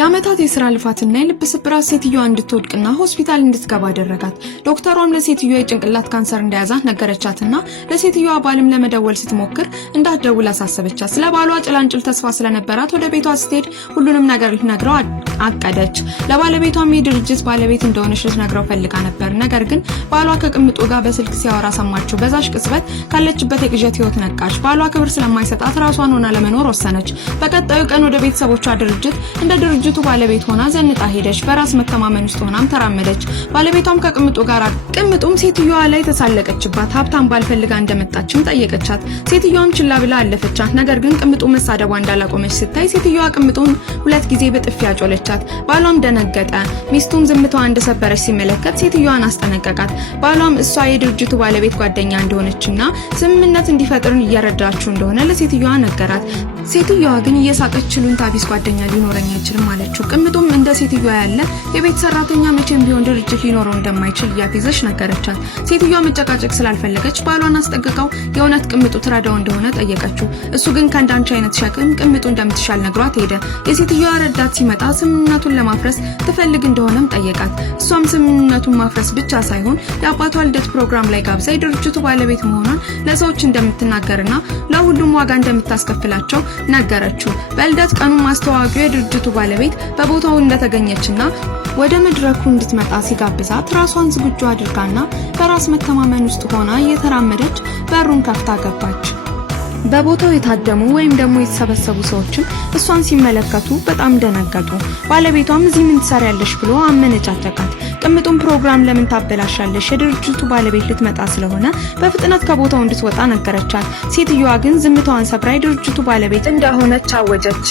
የአመታት የሥራ ልፋትና የልብ ስብራት ሴትዮዋ እንድትወድቅና ሆስፒታል እንድትገባ አደረጋት። ዶክተሯም ለሴትዮዋ የጭንቅላት ካንሰር እንደያዛት ነገረቻትና ለሴትዮዋ ባልም ለመደወል ስትሞክር እንዳትደውል አሳሰበቻት። ስለ ባሏ ጭላንጭል ተስፋ ስለነበራት ወደ ቤቷ ስትሄድ ሁሉንም ነገር ልትነግረው አቀደች። ለባለቤቷም የድርጅት ባለቤት እንደሆነች ልትነግረው ፈልጋ ነበር። ነገር ግን ባሏ ከቅምጡ ጋር በስልክ ሲያወራ ሰማችው። በዛሽ ቅጽበት ካለችበት የቅዠት ህይወት ነቃች። ባሏ ክብር ስለማይሰጣት ራሷን ሆና ለመኖር ወሰነች። በቀጣዩ ቀን ወደ ቤተሰቦቿ ድርጅት እንደ ድርጅቱ ባለቤት ሆና ዘንጣ ሄደች። በራስ መተማመን ውስጥ ሆናም ተራመደች። ባለቤቷም ከቅምጡ ጋር ቅምጡም ሴትዮዋ ላይ ተሳለቀችባት። ሀብታም ባልፈልጋ እንደመጣችም ጠየቀቻት። ሴትዮዋም ችላ ብላ አለፈቻት። ነገር ግን ቅምጡ መሳደቧ እንዳላቆመች ስታይ ሴትዮዋ ቅምጡን 2 ጊዜ በጥፊ ያጮለቻት። ባሏም ደነገጠ። ሚስቱም ዝምታዋ እንደሰበረች ሲመለከት ሴትዮዋን አስጠነቀቃት። ባሏም እሷ የድርጅቱ ባለቤት ጓደኛ እንደሆነችና ስምምነት እንዲፈጥር እየረዳችው እንደሆነ ለሴትዮዋ ነገራት። ሴትዮዋ ግን እየሳቀች ችሉንታ ቢስ ጓደኛ ሊኖረኝ አይችልም አለችው። ቅምጡም እንደ ሴትዮዋ ያለ የቤት ሰራተኛ መቼም ቢሆን ድርጅት ሊኖረው እንደማይችል እያፌዘች ነገረቻት። ሴትዮዋ መጨቃጨቅ ስላልፈለገች ባሏን አስጠንቅቀው የእውነት ቅምጡ ትረዳው እንደሆነ ጠየቀችው። እሱ ግን ከእንዳንቺ አይነት ሸክም ቅምጡ እንደምትሻል ነግሯት ሄደ። የሴትዮዋ ረዳት ሲመጣ ስምምነቱን ለማፍረስ ትፈልግ እንደሆነም ጠየቃት። እሷም ስምምነቱን ማፍረስ ብቻ ሳይሆን የአባቷ ልደት ፕሮግራም ላይ ጋብዛ የድርጅቱ ባለቤት መሆኗን ለሰዎች እንደምትናገርና ለሁሉም ዋጋ እንደምታስከፍላቸው ነገረችው። በልደት ቀኑ ማስተዋወቂያው የድርጅቱ ባለቤት በቦታው እንደተገኘችና ወደ መድረኩ እንድትመጣ ሲጋብዛት ራሷን ዝግጁ አድርጋና በራስ መተማመን ውስጥ ሆና እየተራመደች በሩን ከፍታ ገባች። በቦታው የታደሙ ወይም ደግሞ የተሰበሰቡ ሰዎችም እሷን ሲመለከቱ በጣም ደነገጡ። ባለቤቷም እዚህ ምን ትሰሪያለሽ ብሎ አመነጫጨቃት። ቅምጡም ፕሮግራም ለምን ታበላሻለሽ? የድርጅቱ ባለቤት ልትመጣ ስለሆነ በፍጥነት ከቦታው እንድትወጣ ነገረቻት። ሴትዮዋ ግን ዝምታዋን ሰብራ የድርጅቱ ባለቤት እንደሆነች አወጀች።